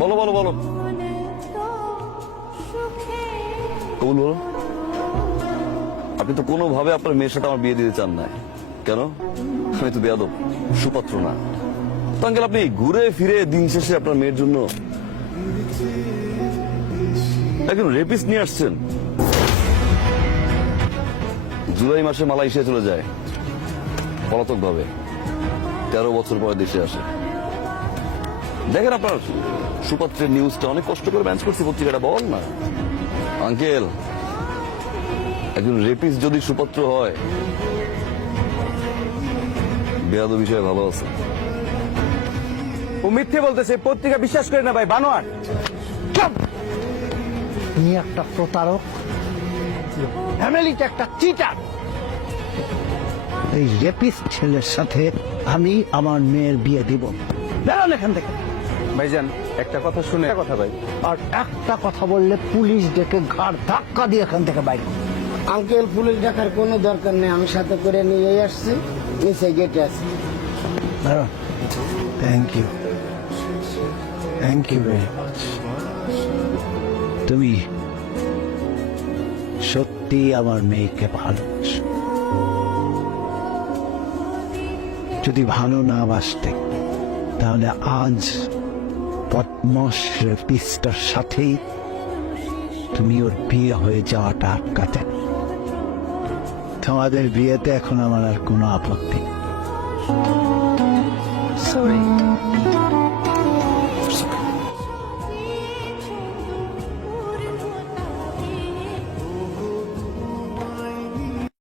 বলো বলো বলো, কবুল বলো। আপনি তো কোনোভাবে আপনার মেয়ের সাথে আমার বিয়ে দিতে চান না। কেন? আমি তো বেয়াদব, সুপাত্র না তো আঙ্কেল। আপনি ঘুরে ফিরে দিন শেষে আপনার মেয়ের জন্য একজন রেপিস্ট নিয়ে আসছেন। জুলাই মাসে মালয়েশিয়া চলে যায় পলাতক ভাবে, 13 বছর পরে দেশে আসে। দেখেন আপনার সুপাত্রের নিউজটা অনেক কষ্ট করে ম্যানেজ করছি, পত্রিকাটা বল না আঙ্কেল। একজন রেপিস্ট যদি সুপাত্র হয়, বেয়াদব বিষয়ে ভালো আছে। ও মিথ্যে বলতেছে, পত্রিকা বিশ্বাস করে না ভাই, বানোয়াট। তুমি একটা প্রতারক, ফ্যামিলিতে একটা চিটার। এই রেপিস্ট ছেলের সাথে আমি আমার মেয়ের বিয়ে দিব। বেরোন এখান থেকে। ভাইজান একটা কথা শুনে কথা ভাই। আর একটা কথা বললে পুলিশ ডেকে ঘাড় ধাক্কা দিয়ে এখান থেকে বাইরে। আঙ্কেল, পুলিশ ডাকার কোনো দরকার নেই, আমি সাথে করে নিয়ে আসছি, নিচে গেটে আছি। বেরোন। Thank you, thank you very much. তুমি সত্যি আমার মেয়েকে ভালোবাসো। যদি ভালো না বাসতে তাহলে আজ বদমাস রেপিস্টার সাথেই তুমি ওর বিয়ে হয়ে যাওয়াটা আটকাতে। তোমাদের বিয়েতে এখন আমার আর কোনো আপত্তি। সরি।